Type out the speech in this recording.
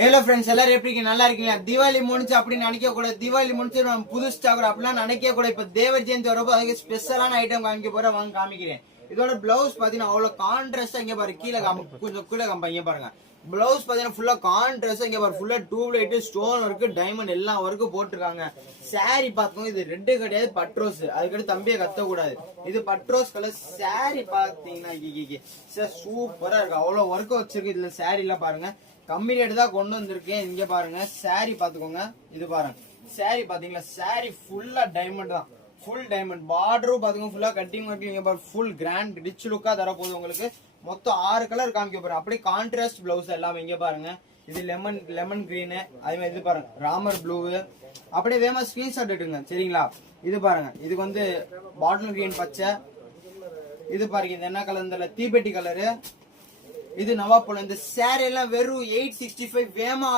Hello friends, எல்லாரும் எப்படி இருக்கீங்க? நல்லா இருக்கீங்களா? தீபாவளி முடிஞ்சு அப்படின்னு நினைக்க கூட, தீபாவளி முடிஞ்சு நம்ம புது ஸ்டாக் அப்படிலாம் நினைக்க கூட. இப்ப தேவர் ஜெயந்தி வரப்போ அதுக்கு ஸ்பெஷலான ஐட்டம் காமிக்க போற, வாங்க காமிக்கிறேன். இதோட பிளவுஸ் பாத்தீங்கன்னா அவ்வளவு கான்ட்ராஸ்டா, இங்க பாரு கீழே கொஞ்சம் கீழே காம்பா, இங்க பாருங்க. பிளவுஸ் பாத்தீங்கன்னா ஃபுல்லா கான்ட்ராஸ்டா, இங்க பாரு ஃபுல்லா டியூப்லைட், ஸ்டோன் ஒர்க், டைமண்ட் எல்லாம் ஒர்க்கும் போட்டிருக்காங்க. சாரி பாத்துக்கோங்க, இது ரெட்டு கிடையாது, பட்ரோஸ். அதுக்கடுத்து தம்பியை கத்த கூடாது. இது பட்ரோஸ் கலர் சாரி பாத்தீங்கன்னா சூப்பரா இருக்கு. அவ்வளவு ஒர்க் வச்சிருக்கு இதுல. சாரி எல்லாம் பாருங்க கம்மி ரேட் தான் கொண்டு வந்திருக்கேன். இங்க பாருங்க சாரி பாத்துக்கோங்க. இது பாருங்க சாரி பாத்தீங்களா? சாரி ஃபுல்லா டைமண்ட் தான், ஃபுல் டைமண்ட். பார்டரும் பாத்துக்கோங்க ஃபுல்லா கட்டிங் ஒர்க். இங்க பாருங்க ஃபுல் கிராண்ட் ரிச் லுக்கா தர போகுது உங்களுக்கு. மொத்தம் 6 கலர் காமிக்க போறேன். அப்படியே கான்ட்ராஸ்ட் பிளவுஸ் எல்லாமே. இங்க பாருங்க இது லெமன் கிரீனு, அதே மாதிரி இது பாருங்க ராமர் ப்ளூ. அப்படியே வேமா ஸ்கிரீன்ஷாட் எடுங்க சரிங்களா? இது பாருங்க, இதுக்கு வந்து பாட்டில் கிரீன் பச்சை. இது பாருங்க இது என்ன கலர்? இந்த தீபெட்டி கலரு. இது நவாப்பழம். இந்த சேர் எல்லாம் வெறும் 865. வேமா